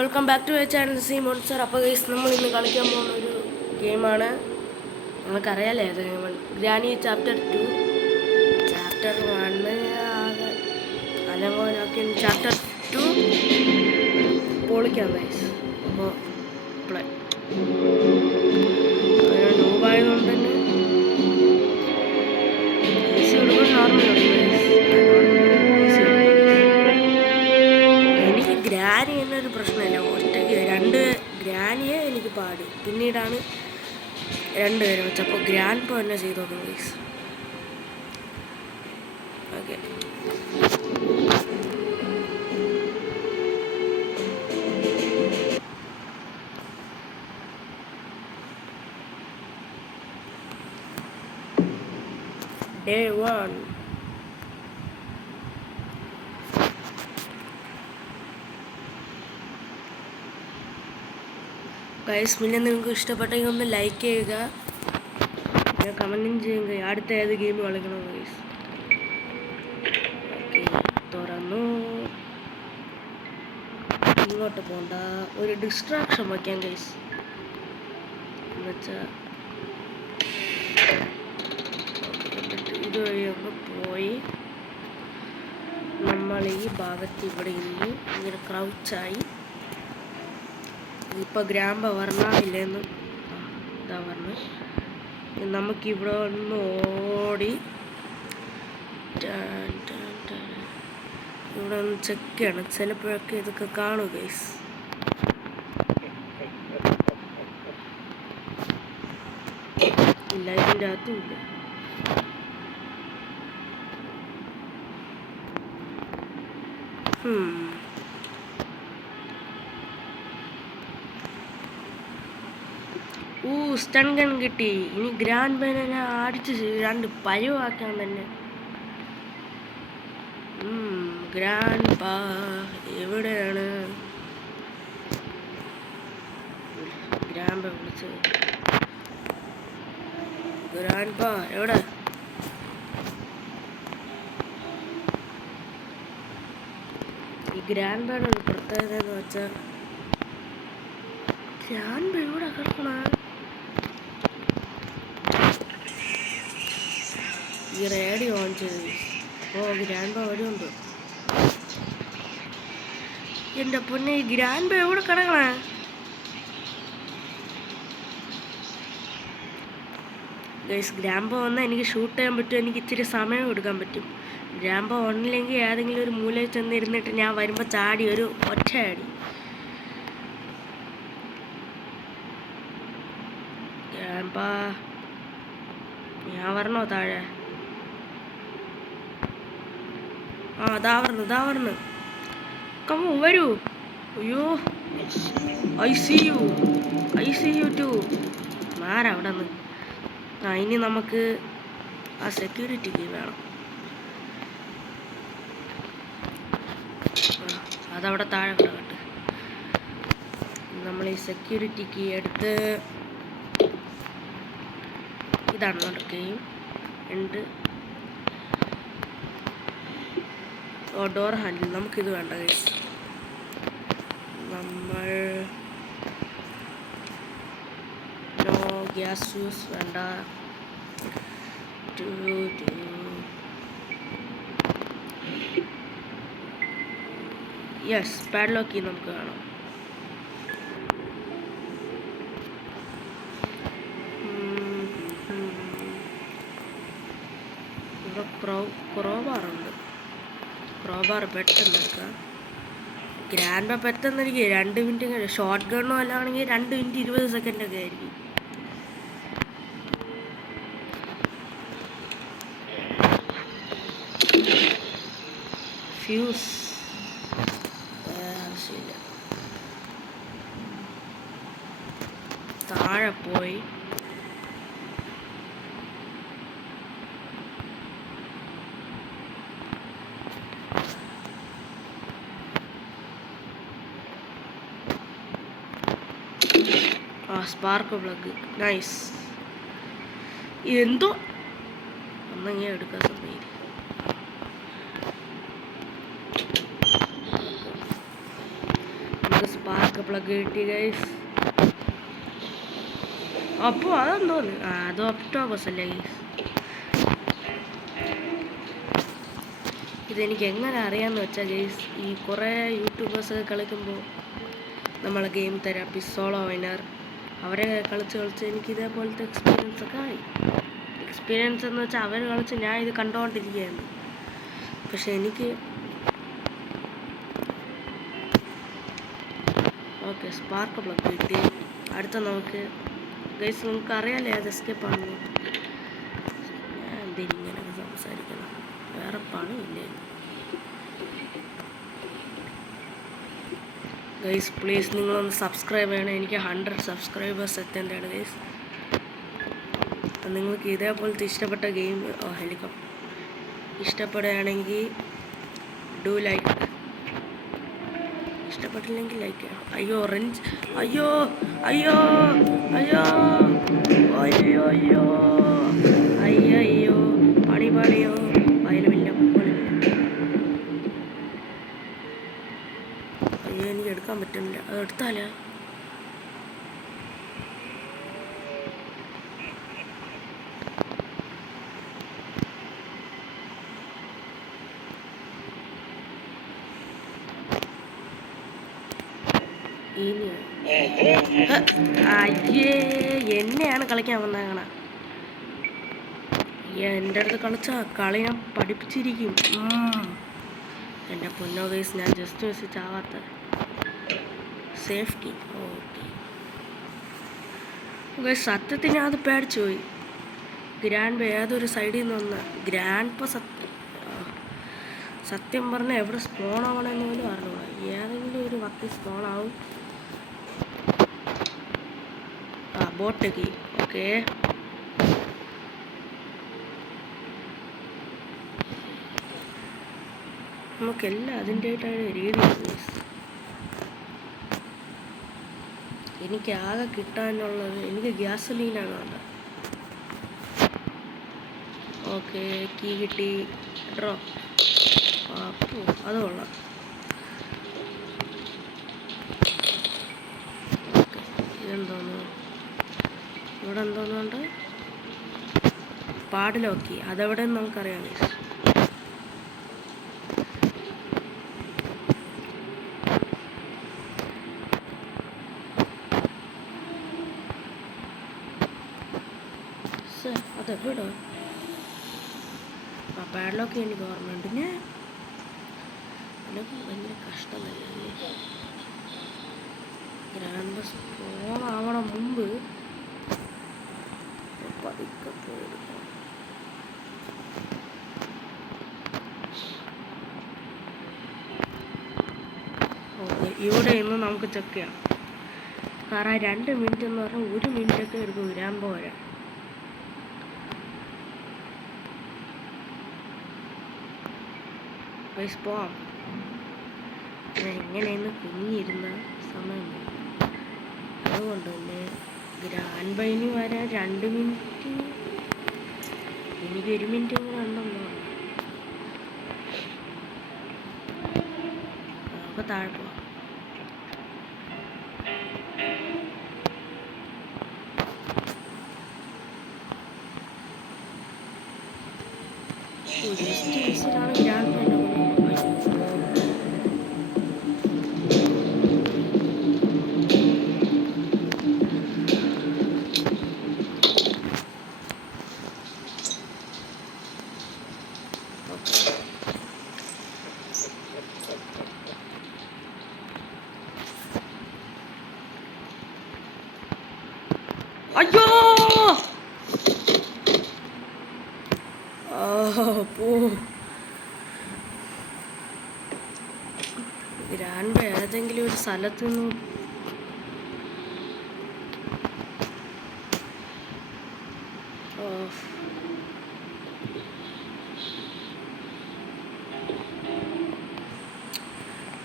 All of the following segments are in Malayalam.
Welcome back to channel sea monster. അപ്പോൾ ഗൈസ്, നമ്മൾ ഇന്ന് കളിക്കാൻ പോകുന്ന ഒരു ഗെയിമാണ്. നിങ്ങൾക്കറിയാലേ അത് ഗെയിമാണ്. Granny chapter 2. ചാപ്റ്റർ 1 അലങ്കോലാക്കി ചാപ്റ്റർ 2 പൊളിക്കാം ഗൈസ്. അപ്പോൾ പ്ലേ നോവായതുകൊണ്ട് തന്നെ ഈസി കൊടുക്കും, നോർമൽ കൊടുക്കും. എനിക്ക് ഗ്രാനി എന്നൊരു പ്രശ്നമില്ല. ഒറ്റയ്ക്ക് 2 ഗ്രാനിയെ എനിക്ക് പാടി, പിന്നീടാണ് 2 പേര് വെച്ച്. അപ്പോൾ ഗ്രാൻഡ് പോ തന്നെ ചെയ്ത് നോക്കും ഗൈസ്. Okay, Day 1. ഗൈസ്, പിന്നെ നിങ്ങൾക്ക് ഇഷ്ടപ്പെട്ടെങ്കിൽ ഒന്ന് ലൈക്ക് ചെയ്യുക, ഞാൻ കമൻറ്റും ചെയ്യുക അടുത്ത ഏത് ഗെയിം കളിക്കണം ഗൈസ്. ഓക്കെ, തുറന്നു. ഇങ്ങോട്ട് പോണ്ട, ഒരു ഡിസ്ട്രാക്ഷൻ വയ്ക്കാം ഗൈസ്. എന്നുവെച്ചാൽ ഇതുവഴി ഒന്ന് പോയി നമ്മൾ ഈ ഭാഗത്ത് ഇവിടെ ഇന്ന് ഇങ്ങനെ ക്രൗച്ചായി. ഇപ്പോൾ ഗ്രാമ്പ വരണമില്ലെന്ന് ഇതാ പറഞ്ഞു. നമുക്കിവിടെ ഒന്ന് ഓടി ഇവിടെ ഒന്ന് ചെക്ക് ചെയ്യണം. ചിലപ്പോഴൊക്കെ ഇതൊക്കെ കാണും ഗൈസ്. ഇല്ല, ഇതിൻ്റെ അകത്തും ഇല്ല. സ്റ്റൺ ഗൺ കിട്ടി. ഇനി ഗ്രാൻഡ് പേനെ ഞാൻ അടിച്ച് 2 പരുവാക്കാൻ തന്നെ. ഗ്രാൻഡ് പാ എവിടെയാണ്? ഗ്രാൻഡ് പാ വിളിച്ചത്. ഗ്രാൻഡ് പാ എവിടെ? ഈ ഗ്രാൻഡ് പായുടെ ഒരു പ്രത്യേകത എന്ന് വെച്ചാൽ ഗ്രാൻഡ് പാ എവിടെ കിടക്കണ? ഈ റേഡിയോ ഓൺ ചെയ്ത്. ഗ്രാൻഡ് പാ അവിടെ ഉണ്ട്. എൻ്റെ പൊന്നെ, ഈ ഗ്രാൻഡ് പാ എവിടെ കിടക്കണേ? ഗൈസ്, ഗ്രാൻഡ് പാ വന്നാൽ എനിക്ക് ഷൂട്ട് ചെയ്യാൻ പറ്റും, എനിക്ക് ഇച്ചിരി സമയം എടുക്കാൻ പറ്റും. ഗ്രാൻഡ് പാ വന്നില്ലെങ്കിൽ ഏതെങ്കിലും ഒരു മൂലയിൽ ചെന്നിരുന്നിട്ട് ഞാൻ വരുമ്പോൾ ചാടി ഒരു ഒറ്റയടി. ഗ്രാൻഡ് പാ, ഞാൻ വരണോ താഴെ? ദാ വരണം. കമ്മു വരൂ. അയ്യോ, ഐ സി യു ടു. മാറവിടെ നിന്ന്. ഇനി നമുക്ക് ആ സെക്യൂരിറ്റി കീ വേണം. അതവിടെ താഴെ കിടക്കട്ടെ. നമ്മൾ ഈ സെക്യൂരിറ്റി കീ എടുത്ത് ഇതാണ് നടക്കുകയും ഉണ്ട്. ഡോർ ഹാൻഡിൽ നമുക്കിത് വേണ്ട ഗൈസ്. നമ്മൾ ഗ്യാസ് യൂസ് വേണ്ട. യെസ്, പാഡ്ലോക്ക് കീ നമുക്ക് വേണം. ഇവിടെ ക്രോബാറുണ്ട്. ക്രോബാർ പെട്ടെന്ന് എടുക്കാം. ഗ്രാൻഡ് പാ പെട്ടെന്ന് എനിക്ക് 2 മിനിറ്റ്. ഷോർട്ട് ഗണ്ണോ അല്ലാണെങ്കിൽ 2 മിനിറ്റ് 20 സെക്കൻഡൊക്കെ ആയിരിക്കും. ഫ്യൂസ് ആവശ്യമില്ല. താഴെ പോയി സ്പാർക്ക് പ്ലഗ്. നൈസ്. എന്തോ ഒന്നെങ്കിൽ എടുക്കാൻ സമയം. നമുക്ക് സ്പാർക്ക് സ്പാർക്ക് പ്ലഗ് കിട്ടി ഗൈസ്. അപ്പോൾ അതെന്തോന്ന് അത് ഒക്ടോബസ് അല്ലേ ഗൈസ്. ഇതെനിക്ക് എങ്ങനെ അറിയാമെന്ന് വെച്ചാൽ ഗൈസ്, ഈ കുറേ യൂട്യൂബേഴ്സൊക്കെ കളിക്കുമ്പോൾ നമ്മളെ ഗെയിം തെറാപ്പി, സോളോ വിനർ, അവരെ കളിച്ച് എനിക്ക് ഇതേപോലത്തെ എക്സ്പീരിയൻസ് ഒക്കെ ആയി. എക്സ്പീരിയൻസ് എന്ന് വെച്ചാൽ അവർ കളിച്ച് ഞാൻ ഇത് കണ്ടുകൊണ്ടിരിക്കുകയാണ്. പക്ഷെ എനിക്ക് ഓക്കെ സ്പാർക്ക് പ്ലഗ് കിട്ടി. അടുത്ത നമുക്ക് ഗൈസ്, നമുക്ക് അറിയാമല്ലേ അത് എസ്കേപ്പ് ആണെന്ന്. ഞാൻ എന്തിനിങ്ങനെയൊക്കെ സംസാരിക്കണം, വേറെ പണിയില്ലേ ഗൈസ്. പ്ലീസ് നിങ്ങളൊന്ന് സബ്സ്ക്രൈബ് ചെയ്യണം. എനിക്ക് 100 സബ്സ്ക്രൈബേഴ്സ് എത്തേണ്ടതാണ് ഗൈസ്. നിങ്ങൾക്ക് ഇതേപോലത്തെ ഇഷ്ടപ്പെട്ട ഗെയിം ഹെലികോപ്റ്റർ ഇഷ്ടപ്പെടുകയാണെങ്കിൽ ഡു ലൈക്ക്. ഇഷ്ടപ്പെട്ടില്ലെങ്കിൽ ലൈക്ക് ചെയ്യണം. അയ്യോ റെഞ്ച്, അയ്യോ അയ്യോ അയ്യോ അയ്യോ അയ്യോ അയ്യോ അയ്യോ പണിയോ വയലുമില്ല പൊളിമില്ല. അയ്യോ എനിക്ക് എടുക്കാൻ പറ്റുന്നില്ല. അത് എടുത്താലോ? അയ്യേ എന്നെയാണ് കളിക്കാൻ വന്നേക്കണ. എൻ്റെ അടുത്ത് കളിച്ച കളി ഞാൻ പഠിപ്പിച്ചിരിക്കും. എൻ്റെ പൊന്നോ ഗൈസ്, ഞാൻ ജസ്റ്റ് മിസ് ചാവാത്ത സേഫ്റ്റി. ഓക്കെ ഗൈസ്, സത്യത്തിന് അത് പേടിച്ചു പോയി. ഗ്രാൻഡ് ഏതൊരു സൈഡിൽ നിന്ന് വന്ന ഗ്രാൻഡ് സത്യം പറഞ്ഞാൽ എവിടെ സ്പോൺ ആവണമെന്ന് പോലും അറിഞ്ഞൂടാ. ഏതെങ്കിലും ഒരു വക്കി സ്പോൺ ആവും. Boutique okay. നമുക്കെല്ലാം അതിൻ്റെതായ രീതിയാണ്. എനിക്ക് ആകെ കിട്ടാനുള്ളത് എനിക്ക് ഗ്യാസലീനാണ് വേണ്ടത്. ഓക്കെ കീ കിട്ടി. ഡ്രോ അപ്പോൾ അത് കൊള്ളാം. ഓക്കെ ഇതെന്തോന്നു ഇവിടെ എന്തോന്നുണ്ട്? പാടിലോക്കി അതെവിടെ നമുക്കറിയാം. അതെവിടെ പാഡിലോക്ക് എനിക്ക് ഓർമ്മയുണ്ട്. പിന്നെ ഭയങ്കര കഷ്ടം തന്നെയല്ലേ. ഗ്രാൻഡ് ബസ് പോണാവണം മുമ്പ് പതുക്കെ പോയെടുക്കണം. ഓക്കെ ഇവിടെ ഇന്ന് നമുക്ക് ചെക്ക് ചെയ്യാം. കാരണം 2 മിനിറ്റ് എന്ന് പറഞ്ഞാൽ 1 മിനിറ്റൊക്കെ എടുക്കും ഗ്രാൻഡ് വരാൻ. പോവാം. എങ്ങനെയെന്ന് കുഞ്ഞിരുന്ന സമയം അതുകൊണ്ട് തന്നെ ഗ്രാൻഡ് ബൈന് വരാൻ 2 മിനിറ്റ്, എനിക്ക് 1 മിനിറ്റ് ഇങ്ങനെ ഉണ്ടെന്നോ. നമുക്ക് താഴെ പോവാം. ാണ് ഗ്രാൻഡ് ബൈ. അയ്യോ പോ. ഗ്രാൻഡ് ഏതെങ്കിലും ഒരു സ്ഥലത്ത് നിന്ന്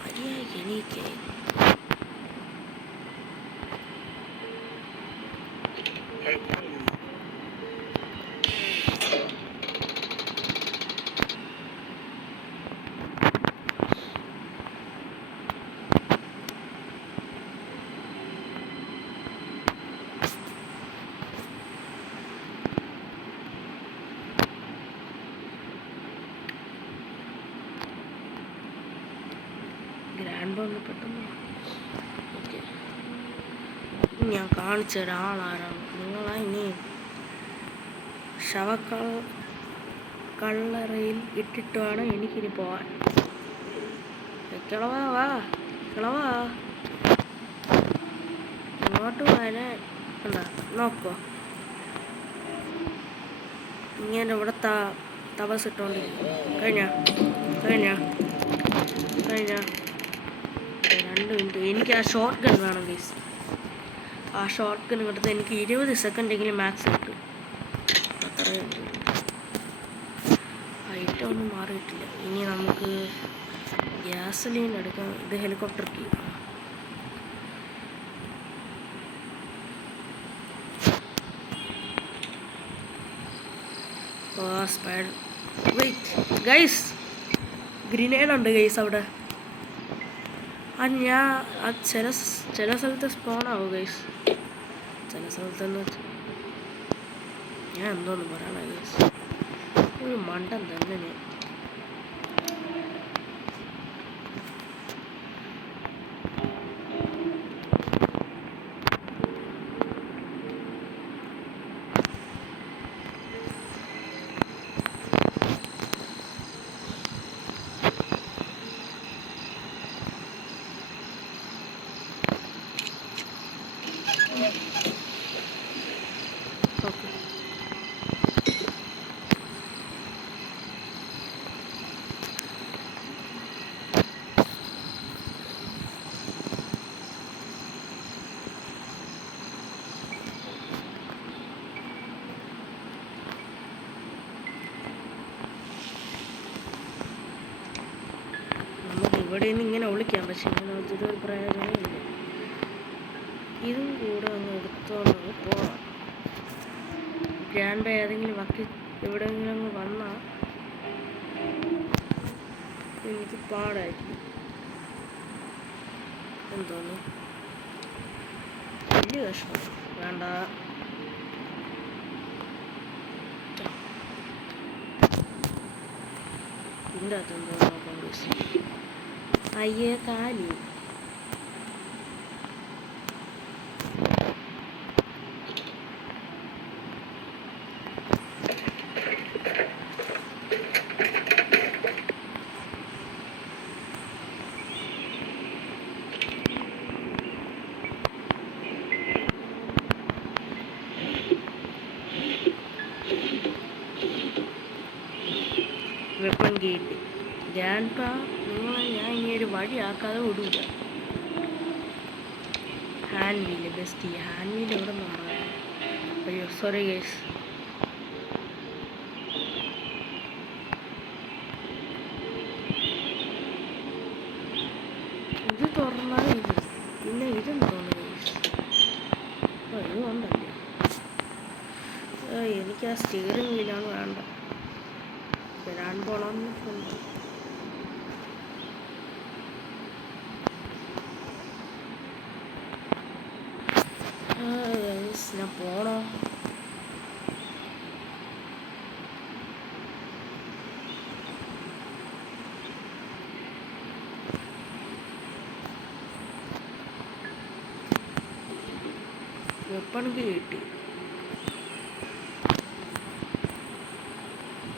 മര്യാദയ്ക്ക് എണീക്കേ. മുമ്പ് ഒന്ന് പെട്ടെന്ന് ഓക്കെ ഞാൻ കാണിച്ച ഒരാളാരാണ് നിങ്ങളാ ഇനി കള്ളറയിൽ ഇട്ടിട്ടാണ് എനിക്കിനി പോവാൻ. കിളവാ വാ കിളവാ ഇങ്ങോട്ട് പോകാനെ എന്താ നോക്കോ ഇങ്ങനെ ഇവിടെ തപസിട്ടോണ്ടിരിക്കും. കഴിഞ്ഞ 2 മിനിറ്റ്. എനിക്ക് ആ ഷോർട്ട് ഗൺ വേണം ഗൈസ്. ആ ഷോർട്ട് ഗൺ കിട്ടുന്നത് എനിക്ക് 20 സെക്കൻഡെങ്കിലും മാക്സ് കിട്ടും. അത്രയും ഐറ്റം ഒന്നും മാറിയിട്ടില്ല. ഇനി നമുക്ക് ഗ്യാസലീൻ എടുക്കാം. ഇത് helicopter key. Spider wait guys grenade ഉണ്ട് ഗൈസ് അവിടെ. ഞാൻ ചില സ്ഥലത്ത് സ്പോൺ ആവും ഗൈസ്. ചില സ്ഥലത്തെന്ന് വെച്ചാൽ ഞാൻ എന്തോന്ന് പറയണ ഗൈസ് ഒരു മണ്ടൻ തന്നെ ഞാൻ. ഓക്കെ നമുക്ക് ഇവിടെ നിന്ന് ഇങ്ങനെ വിളിക്കാം. പക്ഷെ ഇങ്ങനെ വെച്ചിട്ടൊരു പ്രയോജനമില്ല. ഇതും കൂടെ അങ്ങ് എടുത്തോണ്ട് പോകാം. ഗ്രാൻഡ് ഏതെങ്കിലും എവിടെയെങ്കിലും അങ്ങ് വന്നാൽ എനിക്ക് പാടായിരിക്കും. എന്തോന്നു വലിയ കഷ്ണം വേണ്ട. ഇതിൻ്റെ അകത്ത് എന്തോ നോക്കാം. അയ്യേ കാലി വെപ്പൺ ഗേറ്റ് ഗ്രാൻഡ് നിങ്ങളെ ഞാൻ ഇനി ഒരു വഴിയാക്കാതെ വിടൂല. Hand wheel best. Hand wheel എവിടെ നമ്മൾ അയ്യോ സോറി ഗൈസ്. ഇത് തുറന്നാൽ ഇത് പിന്നെ ഇതെന്തോന്നു ഗൈസ്. ഇത് കൊണ്ടല്ലേ എനിക്ക് ആ സ്റ്റിയറിംഗ് വീലാണ് വേണ്ട. വരാൻ പോണമെന്നൊക്കെ ഉണ്ട്. ഞാൻ പോണോ? വെപ്പൺ കിട്ടി.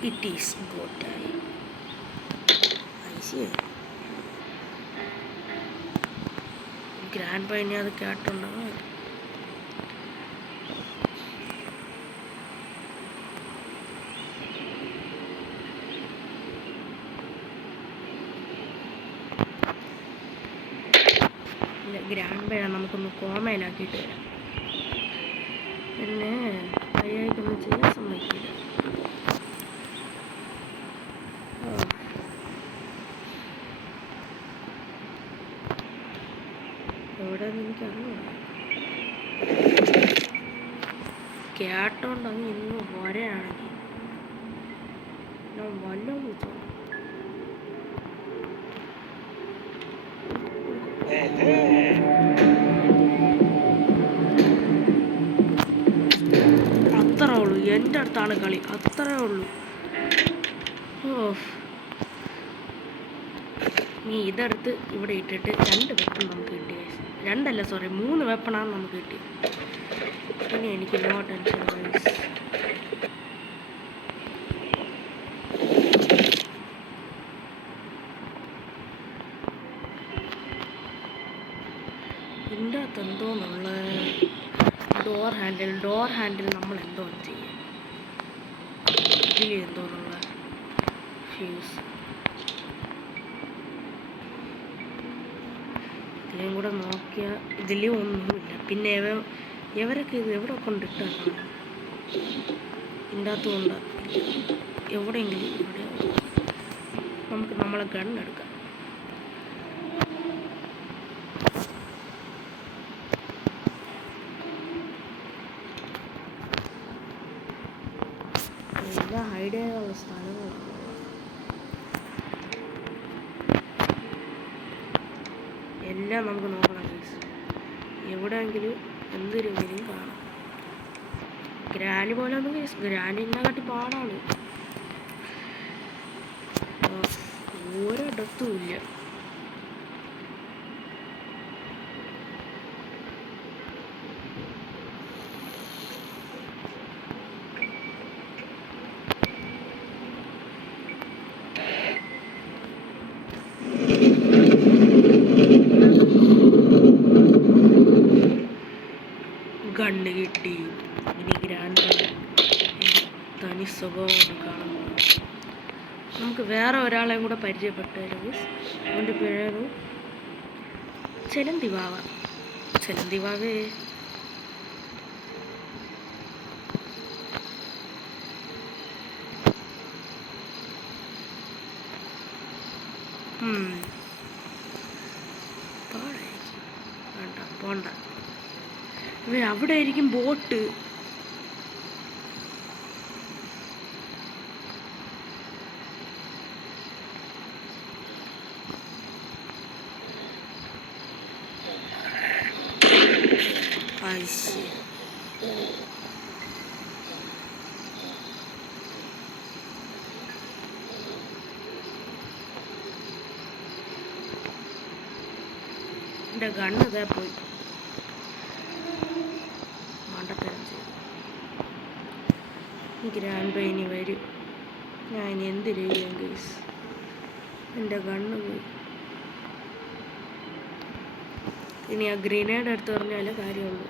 It is go time. I see. Grand പൈനെ അത് കേട്ടുണ്ടാവും. ഗ്രാൻഡ് പൈന നമുക്കൊന്ന് കോമയിലാക്കിയിട്ട് വരാം. പിന്നെ അയ്യായിക്കൊന്നും ചെയ്യാൻ സമ്മതിക്കില്ല. എവിടെയെന്ന് എനിക്കറിയില്ല. കേട്ടോണ്ടങ്ങ് ഇന്ന് വരെയാണെങ്കിൽ ഞാൻ വല്ലതും വിളിച്ചോ. അത്രേ ഉള്ളൂ. എൻ്റെ അടുത്താണ് കളി. അത്രേ ഉള്ളൂ. ഇനി ഇതെടുത്ത് ഇവിടെ ഇട്ടിട്ട് 2 വെപ്പൺ നമുക്ക് കിട്ടി. 2 അല്ല, സോറി 3 വെപ്പണാണ് നമുക്ക് കിട്ടി. ഇനി എനിക്ക് നോ ടെൻഷൻ ഗൈസ്. ഇതിൻ്റെ അകത്ത് എന്തോ നമ്മൾ ഡോർ ഹാൻഡിൽ നമ്മൾ എന്തോ ചെയ്യും. ഇതിൽ എന്തോ നമ്മൾ ഫ്യൂസ് ഇതിലേയും കൂടെ നോക്കിയാൽ ഇതിലും ഒന്നുമില്ല. പിന്നെ എവരൊക്കെ ഇത് എവിടെ കൊണ്ടിട്ടാണ് ഇതിൻ്റെ അകത്ത് കൊണ്ട് എവിടെയെങ്കിലും ഇവിടെ നമുക്ക് നമ്മളെ ഗണ്ണെടുക്കാം. എല്ലാം ഹൈഡ് ചെയ്യാനുള്ള സ്ഥലങ്ങളാണ്. എല്ലാം നമുക്ക് നോക്കണം ഗൈസ്. എവിടെയെങ്കിലും എന്തൊരു വിലയും കാണാം. ഗ്രാനി പോലെ ഒന്നും ഗൈസ്, ഗ്രാനിനെ കാട്ടി പാടാണ്. ഒരിടത്തും ഇല്ല. ഗണ്ണ് കിട്ടി. ഇനി ഗ്രാൻഡ് തനി സ്വഭാവമാണ് കാണുന്നത്. നമുക്ക് വേറെ ഒരാളെയും കൂടെ പരിചയപ്പെട്ടു. അവൻ്റെ പേര് ചെലന്തിവാവ. ചെലന്തിവാവേ വേണ്ട പോണ്ട. അവിടെ ആയിരിക്കും ബോട്ട്. എൻ്റെ ഗണ്ണ് ഇതേ പോയി. ഗ്രാൻഡ് പൈനി വരും. ഞാൻ എന്ത് ചെയ്യാം ഗൈസ്, എൻ്റെ ഗണ്ണ് പോയി. ഇനി ആ ഗ്രീനേഡ് എടുത്ത് പറഞ്ഞാലേ കാര്യമുള്ളൂ.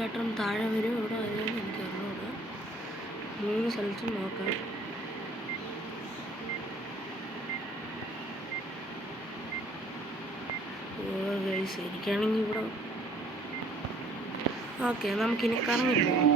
കേട്ടം താഴെ വരും. ഇവിടെ വരുമെന്ന് എനിക്ക് അറിഞ്ഞൂടാ. 3 സ്ഥലത്തും നോക്കാം. എനിക്കാണെങ്കിൽ ഇവിടെ ഓക്കെ. നമുക്കിനി കറങ്ങിപ്പോവാം.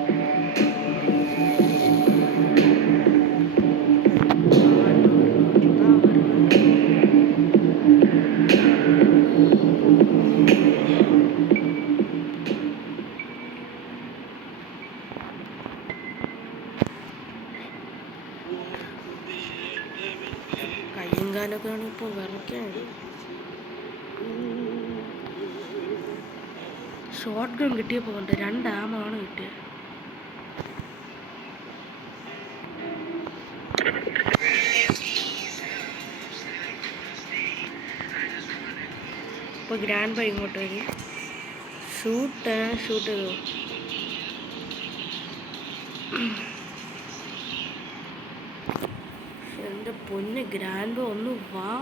കാലൊക്കെയാണ് ഇപ്പോൾ വിറയ്ക്കാണ്. ഷോർട്ട് ഗൺ കിട്ടിയപ്പോൾ കൊണ്ട് 2 ആമാണ് കിട്ടിയത്. ഇപ്പോൾ ഗ്രാൻഡ് ബൈ ഇങ്ങോട്ട് വരും. ഷൂട്ട് ചെയ്തു. എൻ്റെ പൊന്ന് ഗ്രാൻഡ് ഒന്ന് വാ.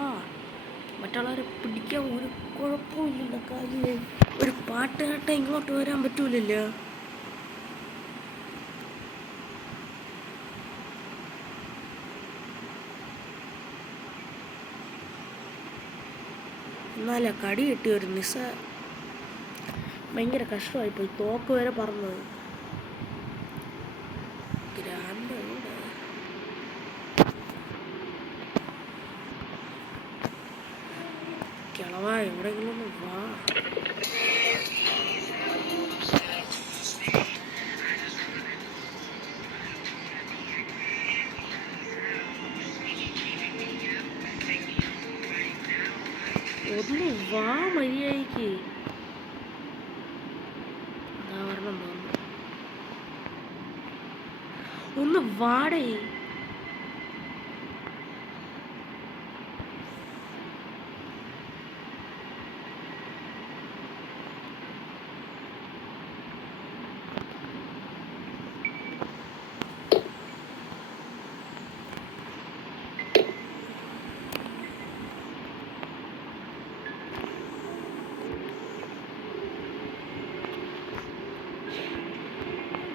മറ്റുള്ളവരെ പിടിക്കാൻ ഒരു കുഴപ്പമില്ല. കാര്യം ഒരു പാട്ട് കേട്ടാൽ ഇങ്ങോട്ട് വരാൻ പറ്റൂലല്ലോ. എന്നാല കടി കിട്ടി ഒരു ഭയങ്കര കഷ്ടമായിപ്പോയി. തോക്ക് വരെ പറന്നത്. ഗ്രാൻഡ് കിളവാ, എവിടെയെങ്കിലും ഒന്ന് വാ. ഒന്ന് വാ മര്യാദയ്ക്ക്. ഒന്ന് വാടേ.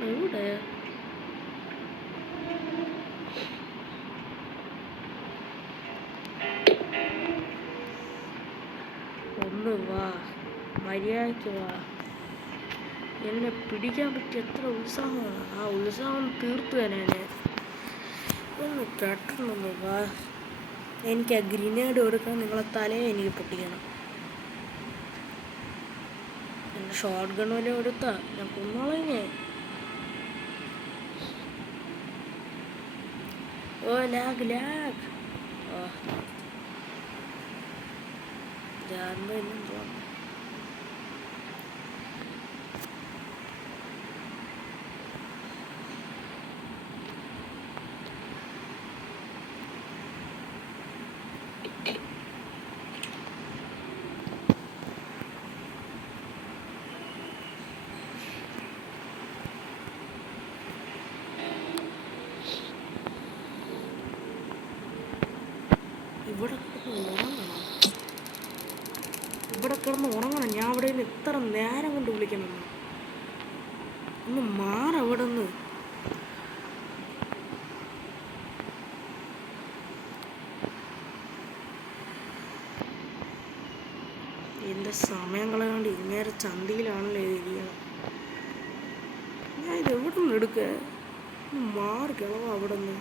എവിടെ? ഒന്ന് വാ മര്യാദയ്ക്ക് വാ. എന്നെ പിടിക്കാൻ പറ്റിയ എത്ര ഉത്സാഹമാണ്. ആ ഉത്സാഹം തീർത്തു തരാനെ. ഒന്ന് പെട്ടെന്നൊന്ന് വാ. എനിക്ക് ആ ഗ്രിനേഡ് കൊടുക്കാൻ നിങ്ങളെ തലയെ എനിക്ക് പൊട്ടിക്കണം. എൻ്റെ ഷോർട്ട് ഗൺ വല്ല എടുത്താ ഞാൻ കൊന്നോളെ. ഓ ലാഗ്. ഓ ഇവിടെ കിടന്ന് ഉറങ്ങണം. ഞാൻ അവിടെ നിന്ന് ഇത്ര നേരം കൊണ്ട് വിളിക്കണം. ഒന്ന് മാറവിടെ നിന്ന്. എൻ്റെ സമയം കളയാണ്ട് ഇങ്ങേരെ ചന്തിയിലാണല്ലോ ഇരിക്കണം. ഞാൻ ഇത് എവിടെ നിന്ന് എടുക്കുക? മാറി കിളവോ അവിടെ നിന്ന്.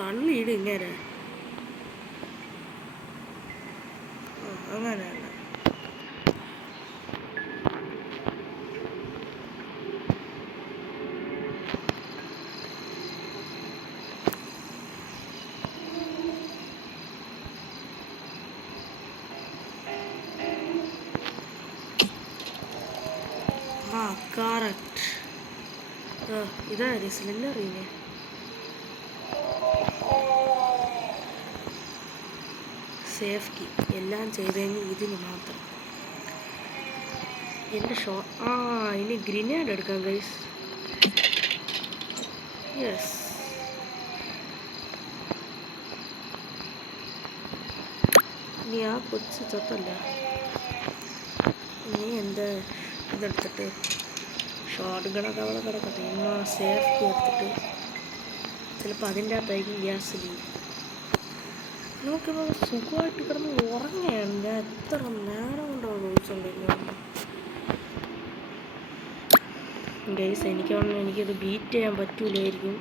തള്ളിയിട് ഇങ്ങേരെ. അങ്ങനെ കറക്റ്റ്. ഇതാര് സിലിണ്ടറിനെ സേഫ്റ്റി എല്ലാം ചെയ്തതിന് ഇതിന് മാത്രം. എൻ്റെ ഇനി ഗ്രിനേഡ് എടുക്കാം ഗൈസ്. യെസ്. ഇനി ആ കൊച്ചു ചത്തല്ല. ഇനി എന്താ ഇതെടുത്തിട്ട് ഷോർട്ട് ഗണൊക്കെ അവിടെ കിടക്കട്ടെ. ഇനി സേഫ്റ്റി എടുത്തിട്ട് ചിലപ്പോൾ അതിൻ്റെ അകത്തായിരിക്കും ഗ്യാസ് ലീക്ക്. നോക്കിയപ്പോൾ സുഖമായിട്ട് കിടന്ന് ഉറങ്ങുകയാണ്. ഞാൻ എത്ര നേരം കൊണ്ടാണ് വിളിച്ചുകൊണ്ടിരിക്കുന്നത്. ഗൈസ് എനിക്കത് ബീറ്റ് ചെയ്യാൻ പറ്റൂലായിരിക്കും.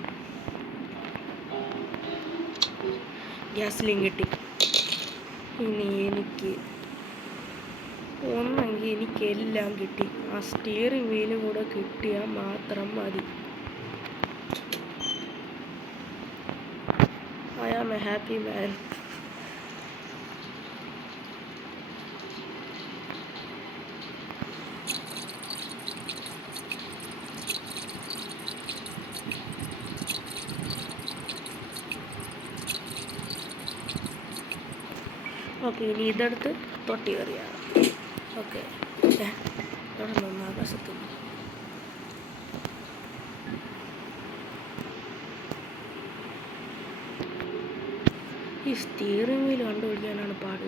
ഗ്യാസ് ലീക്ക് കിട്ടി. ഇനി എനിക്കെല്ലാം കിട്ടി. ആ സ്റ്റിയറിംഗ് വീലും കൂടെ കിട്ടിയാൽ മാത്രം മതി. I am a happy man. Okay, ഇനി ഇതെടുത്ത് തൊട്ടി കയറിയാണ്. ഓക്കെ, അവിടെ നിന്ന് ആകാശത്ത് ഈ സ്റ്റിയറിംഗ് വീൽ കണ്ടുപിടിക്കാനാണ് പാട്.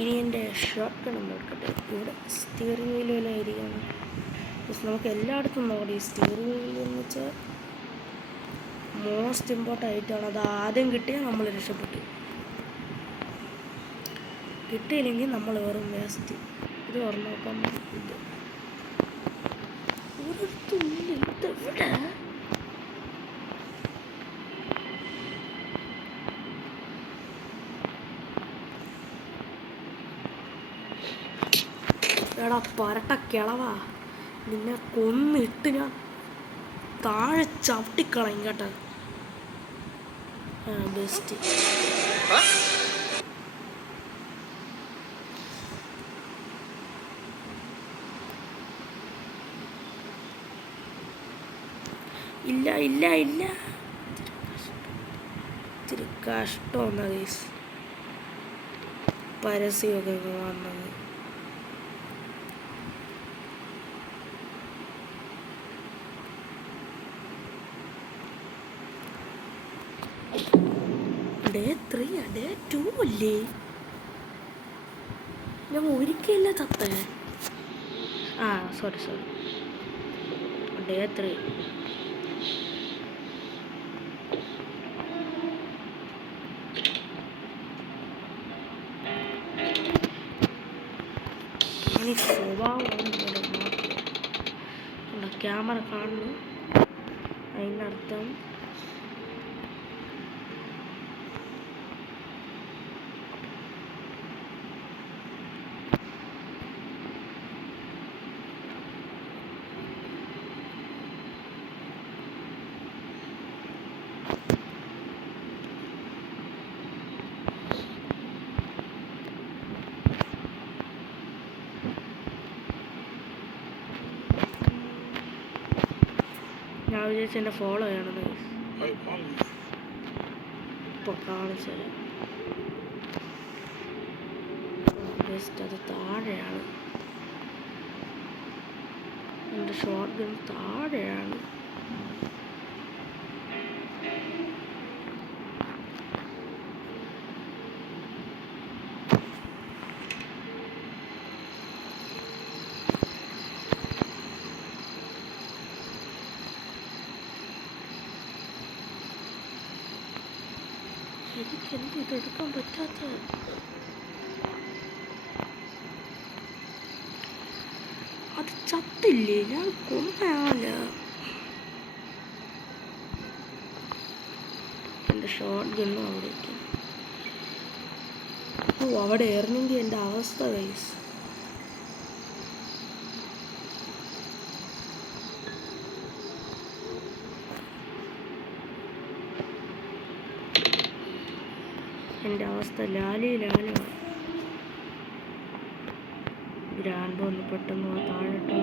ഇനി എൻ്റെ ഷോർട്ട് ഗൺ ഒന്ന് എടുക്കട്ടെ. ഇവിടെ സ്റ്റിയറിംഗ് വീൽ വല്ല ആയിരിക്കണം. നമുക്ക് എല്ലായിടത്തും നോക്കട്ടെ. ഈ സ്റ്റിയറിംഗ് വീൽ എന്ന് വെച്ചാൽ മോസ്റ്റ് ഇമ്പോർട്ടൻ്റ് ആയിട്ടാണ്. അത് ആദ്യം കിട്ടിയാൽ നമ്മൾ രക്ഷപ്പെട്ടു. കിട്ടിയില്ലെങ്കിൽ നമ്മൾ വെറും വേസ്റ്റ്. ഇത് ഓർമ്മ നോക്കാൻ ഇത് ഒരിടത്തുമില്ല. ഇതെവിടെ? എടാ പരട്ട കിളവാ, നിന്നെ കൊന്നിട്ട് ഞാൻ താഴെ ചവിട്ടിക്കളയും കേട്ടോ. ബെസ്റ്റ്. ഇല്ല ഇല്ല ഇല്ല, ഇത്തിരി കഷ്ടമാണ് ഗൈസ് പരസ്യമൊക്കെ വന്നത്. ഡേ 3 ഡേ 2 അല്ലേ? ഞാൻ ഒരിക്കലില്ല തത്തേ. Sorry day 3. ഇനി സ്വഭാവമാണ് ക്യാമറ കാണുന്നു. അതിനർത്ഥം ഞാൻ വിചാരിച്ചു എന്നെ ഫോളോ ചെയ്യണം. ഇപ്പോൾ കാണിച്ചത് ജസ്റ്റ് അത് താഴെയാണ്. എൻ്റെ ഷോർട്ട് ഗൺ താഴെയാണ്. എനിക്കെന്ത് ഇതെടുക്കാൻ പറ്റാത്ത? അത് ചത്തില്ലേ? ഞാൻ കൊന്നയാളല്ല. എൻ്റെ ഷോർട്ട് ഗണ്ണും അവിടേക്ക്. അവിടെ എറിഞ്ഞെങ്കിൽ എൻ്റെ അവസ്ഥ ഗൈസ്. എൻ്റെ അവസ്ഥ ലാലാണ്. ഗ്രാൻഡ് ഒന്ന് പെട്ടെന്ന് താഴെട്ട്.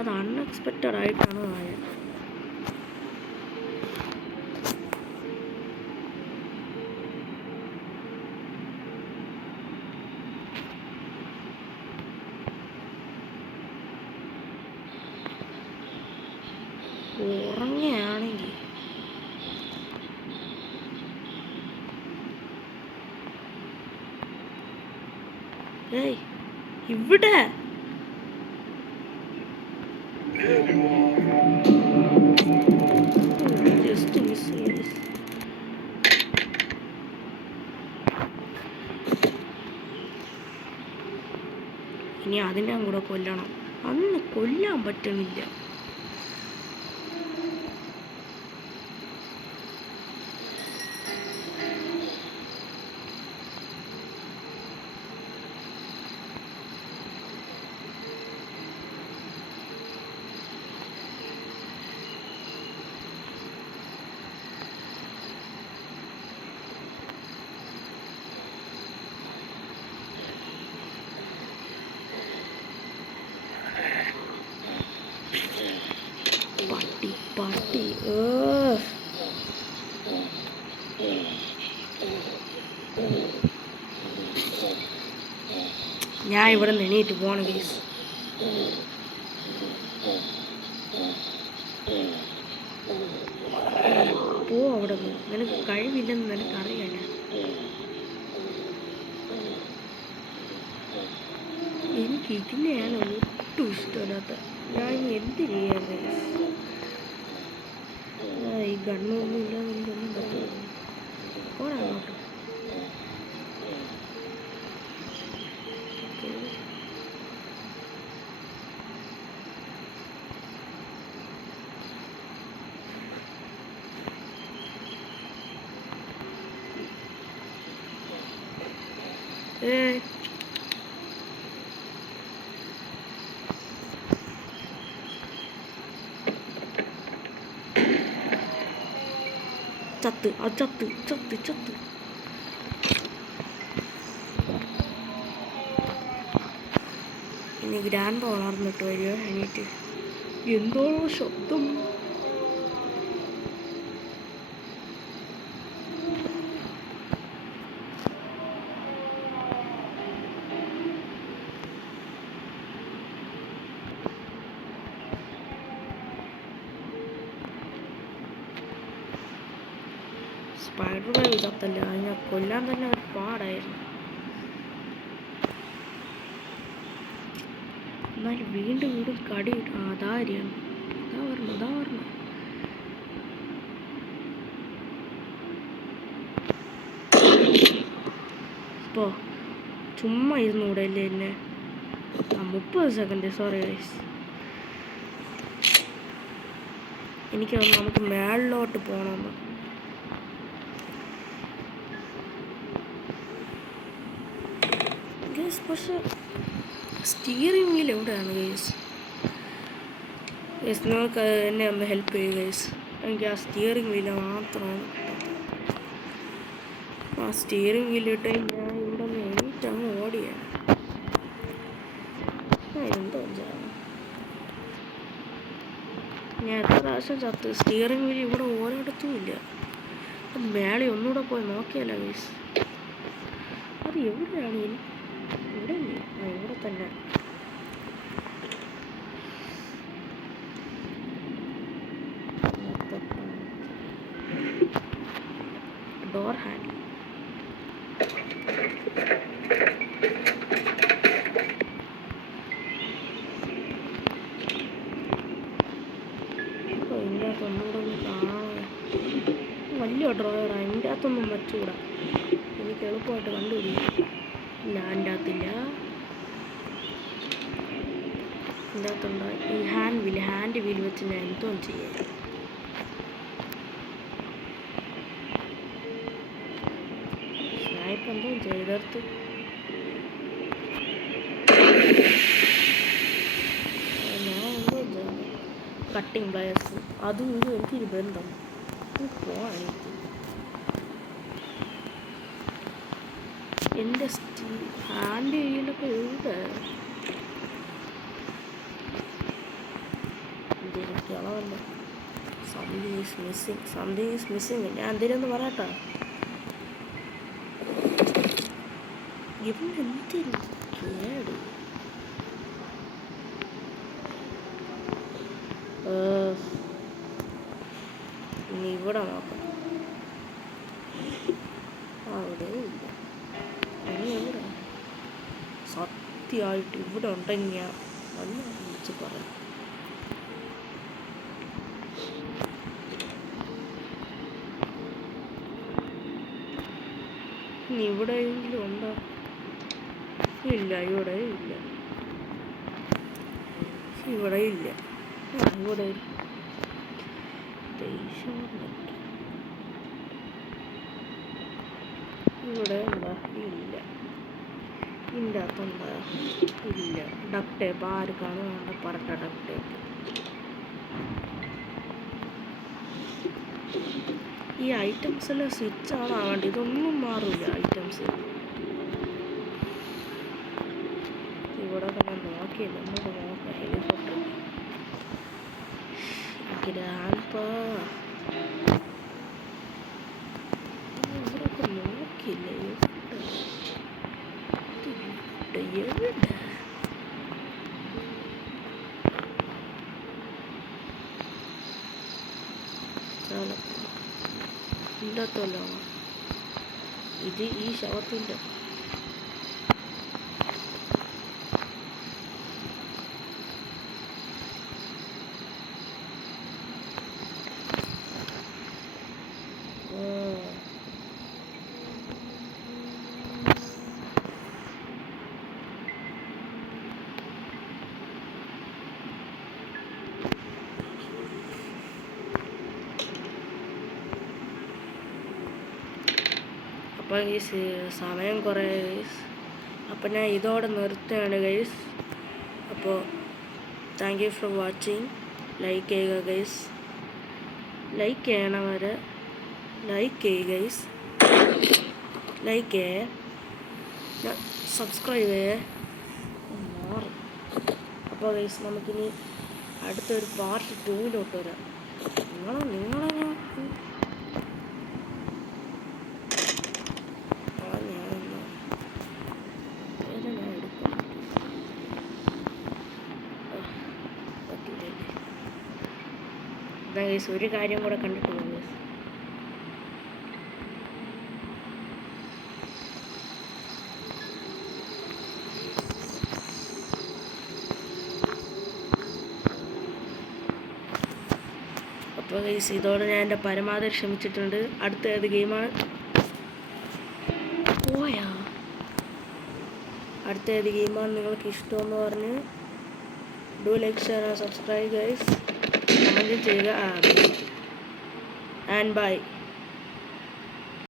അത് അൺഎക്സ്പെക്റ്റഡ് ആയിട്ടാണ് താഴെ. ഉറങ്ങയാണെങ്കിൽ ഇവിടെ ജസ്റ്റ് മിസ് ചെയ്ത്. ഇനി അതിനെ കൂടെ കൊല്ലണം. അന്ന് കൊല്ലാൻ പറ്റുന്നില്ല. പട്ടി ഞാൻ ഇവിടെ നിന്ന് എണീറ്റ് പോകണം ഗൈസ്. പോ അവിടെ നിന്ന്. നിനക്ക് കഴിവില്ലെന്ന് നിനക്കറിയാം. എനിക്ക് ഇതിനെയാണ് ഒട്ടും ഇഷ്ടമില്ലാത്ത. ഞാൻ എന്ത് ചെയ്യാൻ ഗൈസ്? ഈ ഗണ്ണൊന്നും ഇല്ലാതെ എനിക്കൊന്നും പറ്റില്ല. പോരാ അങ്ങോട്ട്. ഏ ചത്ത് അത് ചത്ത് ചത്ത് ചത്ത്. ഇനി ഗ്രാൻഡ് വളർന്നിട്ട് വരുമോ എണീറ്റ്? എന്തോ ശബ്ദം. സ്പൈഡർമാൻ ചത്തല്ല, അതിനെ കൊല്ലാൻ തന്നെ ഒരു പാടായിരുന്നു. എന്നാലും വീണ്ടും വീണ്ടും കടി അതായിരുന്നു. അതാ പറഞ്ഞു ഇപ്പോൾ ചുമ്മാ ഇരുന്നൂടെ അല്ലേ എന്നെ? 30 സെക്കൻഡ്. Sorry guys. എനിക്ക് നമുക്ക് മേളിലോട്ട് പോകണമെന്ന്. ഗൈസ് പക്ഷെ സ്റ്റിയറിംഗ് വീൽ എവിടെയാണ് ഗൈസ്? ഗൈസ് നിങ്ങൾക്ക് എന്നെ ഒന്ന് ഹെൽപ്പ് ചെയ്യും ഗൈസ്. എനിക്ക് ആ സ്റ്റിയറിംഗ് വീല് മാത്രമാണ് കിട്ടാത്തത്. ആ സ്റ്റിയറിംഗ് വീലിട്ട് ഞാൻ ഇവിടെ നിന്ന് എണീറ്റങ്ങ് ഓടിയാണ്. എന്തോ ഞാൻ എത്ര പ്രാവശ്യം ചത്ത്. സ്റ്റിയറിംഗ് വീൽ ഇവിടെ ഓരോടത്തും ഇല്ല. അത് മേളി ഒന്നുകൂടെ പോയി നോക്കിയല്ല ഗൈസ്. അത് എവിടെയാണ്? ഇവിടെ ഇല്ലേ? ഇവിടെ തന്നെ. Door handle. ഇതിൻ്റെ അകത്ത് ഒന്നുകൂടെ ഒന്ന് കാണാൻ വലിയ ഡ്രോയറാണ്. അതിൻ്റെ അകത്തൊന്നും വെച്ചുകൂടാ. എനിക്ക് എളുപ്പമായിട്ട് കണ്ടുപിടിക്കും. ഇല്ല, അതിൻ്റെ അകത്തില്ല. ഇതിൻ്റെ അകത്തുണ്ട് ഈ ഹാൻഡ് വീൽ വെച്ച് ഞാൻ എന്തോ ചെയ്യാം. സ്നൈപ്പ് എന്തോ ചെയ്തെടുത്ത് ഞാൻ എന്തോ ചെയ്തു. കട്ടിങ് പ്ലയേഴ്സ് അതും ഇതും എനിക്കൊരു ബന്ധം പോവാണ്. എൻ്റെ ഹാൻഡ് വീലൊക്കെ എവിടെ? എനിക്ക് അളവല്ല. Something is missing. ഞാൻ എന്തിനൊന്ന് പറയട്ടോ. ഇവിടെ എന്തൊരു കേട്. ഇനി ഇവിടെ നോക്കാം. അവിടെ ഇല്ല. ഇനി എവിടെ? സത്യമായിട്ട് ഇവിടെ ഉണ്ടെങ്കിൽ ഒന്ന് വിളിച്ച് പറയാം. ഇനി ഇവിടെയെങ്കിലും ഉണ്ടോ? ഇല്ല, ഇവിടെ ഇല്ല. ഇവിടെ ഇല്ല. ഇവിടെ ഇവിടെ എന്താ? ഇല്ല. ഇതിൻ്റെ അകത്തുണ്ടാ? ഇല്ല. ഡക്ട് ടേപ്പ് ആർക്കാണ് വേണ്ട? പറട്ട ഡക്ട് ടേപ്പ്. ഈ ഐറ്റംസെല്ലാം സ്വിച്ചാണ് ആവേണ്ടത്. ഇതൊന്നും മാറില്ല ഐറ്റംസ്. ഇവിടെ തന്നെ നോക്കിയില്ല. ഒന്നുകൂടെ നോക്കാം. ഹെലികോപ്റ്റർ ഗ്രാൻഡ്പാ ഇവരൊക്കെ നോക്കിയില്ലേ? എവിടെ ഇല്ലാത്തല്ലോ ഇത്. ഈ ശവത്തിൻ്റെ അപ്പോൾ ഈ സമയം കുറേ അപ്പോൾ ഞാൻ ഇതോടെ നിർത്തുകയാണ് ഗൈസ്. അപ്പോൾ thank you for watching. Like ചെയ്യുക ഗൈസ്, ലൈക്ക് ചെയ്യണവരെ ലൈക്ക് ചെയ്യുക ഗൈസ്, ലൈക്ക് ചെയ്യേ, സബ്സ്ക്രൈബ് ചെയ്യേ. അപ്പോൾ ഗൈസ് നമുക്കിനി അടുത്തൊരു പാർട്ട് 2 വരാം. നിങ്ങളെ ഗൈസ് ഒരു കാര്യം കൂടെ കണ്ടിട്ട് പോകും. അപ്പോൾ ഗൈസ് ഇതോടെ ഞാൻ എൻ്റെ പരമാവധി ശ്രമിച്ചിട്ടുണ്ട്. അടുത്ത ഏത് ഗെയിമാണ് അടുത്ത ഏത് ഗെയിമാണ് നിങ്ങൾക്ക് ഇഷ്ടമെന്ന് പറഞ്ഞ് do like share and subscribe guys, comment ചെയ്യുക. And by.